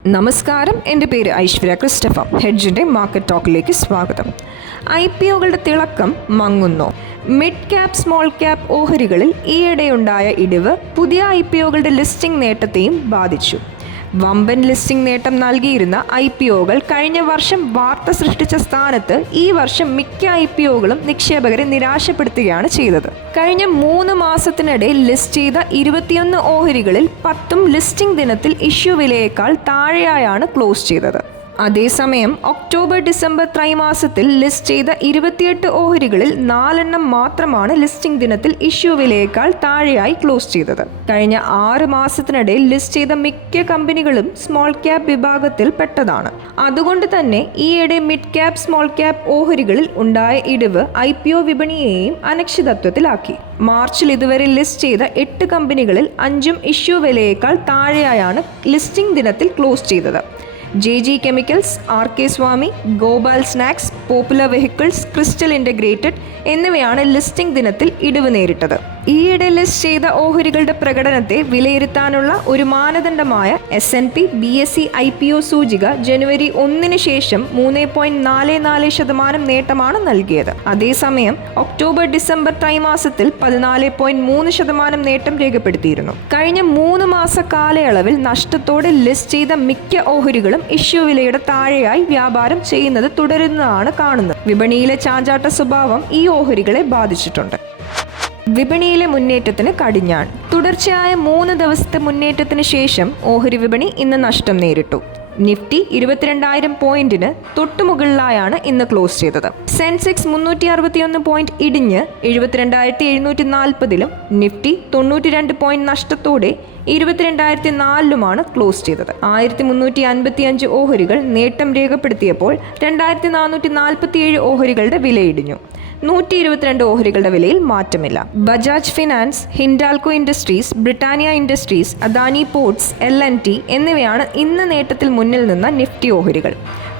നമസ്കാരം, എൻ്റെ പേര് ഐശ്വര്യ ക്രിസ്റ്റഫ. ഹെഡ്ജിൻ്റെ മാർക്കറ്റ് ടോക്കിലേക്ക് സ്വാഗതം. IPOകളുടെ തിളക്കം മങ്ങുന്നു. മിഡ് ക്യാപ് സ്മോൾ ക്യാപ് ഓഹരികളിൽ ഈയിടെയുണ്ടായ ഇടിവ് പുതിയ IPOകളുടെ ലിസ്റ്റിംഗ് നേട്ടത്തെയും ബാധിച്ചു. വമ്പൻ ലിസ്റ്റിംഗ് നേട്ടം നൽകിയിരുന്ന IPOകൾ കഴിഞ്ഞ വർഷം വാർത്ത സൃഷ്ടിച്ച സ്ഥാനത്ത് ഈ വർഷം മിക്ക IPOകളും നിക്ഷേപകരെ നിരാശപ്പെടുത്തുകയാണ് ചെയ്തത്. കഴിഞ്ഞ 3 മാസത്തിനിടെ ലിസ്റ്റ് ചെയ്ത 21 ഓഹരികളിൽ 10 ലിസ്റ്റിംഗ് ദിനത്തിൽ ഇഷ്യൂ വിലയേക്കാൾ താഴെയായാണ് ക്ലോസ് ചെയ്തത്. അതേസമയം ഒക്ടോബർ-ഡിസംബർ ത്രൈമാസത്തിൽ ലിസ്റ്റ് ചെയ്ത 28 ഓഹരികളിൽ 4 മാത്രമാണ് ലിസ്റ്റിംഗ് ദിനത്തിൽ ഇഷ്യൂ വിലയേക്കാൾ താഴെയായി ക്ലോസ് ചെയ്തത്. കഴിഞ്ഞ 6 മാസത്തിനിടെ ലിസ്റ്റ് ചെയ്ത മിക്ക കമ്പനികളും സ്മോൾ ക്യാപ് വിഭാഗത്തിൽ പെട്ടതാണ്. അതുകൊണ്ട് തന്നെ ഈയിടെ മിഡ് ക്യാപ് സ്മോൾ ക്യാപ് ഓഹരികളിൽ ഉണ്ടായ ഇടിവ് IPO വിപണിയെയും അനിശ്ചിതത്വത്തിലാക്കി. മാർച്ചിൽ ഇതുവരെ ലിസ്റ്റ് ചെയ്ത 8 കമ്പനികളിൽ 5 ഇഷ്യൂ വിലയേക്കാൾ താഴെയായാണ് ലിസ്റ്റിംഗ് ദിനത്തിൽ ക്ലോസ് ചെയ്തത്. JG chemicals, RK Swamy, Gopal snacks, popular vehicles, crystal integrated എന്നിവയാണ് ലിസ്റ്റിംഗ് ദിനത്തിൽ ഇടിവ് നേരിട്ടത്. ഈയിടെ ലിസ്റ്റ് ചെയ്ത ഓഹരികളുടെ പ്രകടനത്തെ വിലയിരുത്താനുള്ള ഒരു മാനദണ്ഡമായ S&P BSE IPO സൂചിക ജനുവരി 1 ശേഷം 3.44% നേട്ടമാണ് നൽകിയത്. അതേസമയം ഒക്ടോബർ-ഡിസംബർ ത്രൈമാസത്തിൽ 14.3% നേട്ടം രേഖപ്പെടുത്തിയിരുന്നു. കഴിഞ്ഞ 3 മാസ കാലയളവിൽ നഷ്ടത്തോടെ ലിസ്റ്റ് ചെയ്ത മിക്ക ഓഹരികളും ഇഷ്യൂ വിലയുടെ താഴെയായി വ്യാപാരം ചെയ്യുന്നത് തുടരുന്നതാണ് കാണുന്നത്. വിപണിയിലെ ചാഞ്ചാട്ട സ്വഭാവം ഈ ഓഹരികളെ ബാധിച്ചിട്ടുണ്ട്. വിപണിയിലെ മുന്നേറ്റത്തിന് കടിഞ്ഞാൺ. തുടർച്ചയായ 3 ദിവസത്തെ മുന്നേറ്റത്തിന് ശേഷം ഓഹരി വിപണി ഇന്ന് നഷ്ടം നേരിട്ടു. നിഫ്റ്റി 22,000 പോയിന്റിന് തൊട്ടുമുകളിലായാണ് ഇന്ന് ക്ലോസ് ചെയ്തത്. സെൻസെക്സ് 361 പോയിന്റ് ഇടിഞ്ഞ് 72,740-ലും നിഫ്റ്റി 92 പോയിന്റ് നഷ്ടത്തോടെ 22,004-ലുമാണ് ക്ലോസ് ചെയ്തത്. 1,355 ഓഹരികൾ നേട്ടം രേഖപ്പെടുത്തിയപ്പോൾ 2,447 ഓഹരികളുടെ വിലയിടിഞ്ഞു. 122 ഓഹരികളുടെ വിലയിൽ മാറ്റമില്ല. Bajaj finance, Hindalco industries, Britannia industries, Adani ports, L&T എന്നിവയാണ് ഇന്ന് നേട്ടത്തിൽ മുന്നിൽ നിന്ന നിഫ്റ്റി ഓഹരികൾ.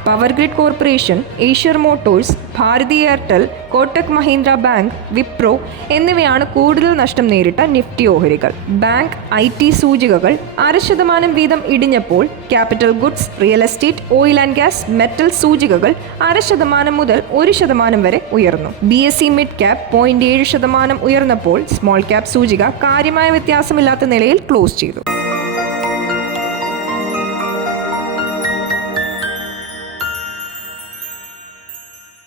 Power grid corporation, Eicher motors, Bharti Airtel, Kotak Mahindra bank, Wipro എന്നിവയാണ് കൂടുതൽ നഷ്ടം നേരിട്ട നിഫ്റ്റി ഓഹരികൾ. ബാങ്ക്, IT സൂചികകൾ 0.5% വീതം ഇടിഞ്ഞപ്പോൾ capital goods, real estate, oil and gas, metal സൂചികകൾ 0.5% മുതൽ 1% വരെ ഉയർന്നു. BSE മിഡ് ക്യാപ് 0.7% ഉയർന്നപ്പോൾ സ്മോൾ ക്യാപ് സൂചിക കാര്യമായ വ്യത്യാസമില്ലാത്ത നിലയിൽ ക്ലോസ് ചെയ്തു.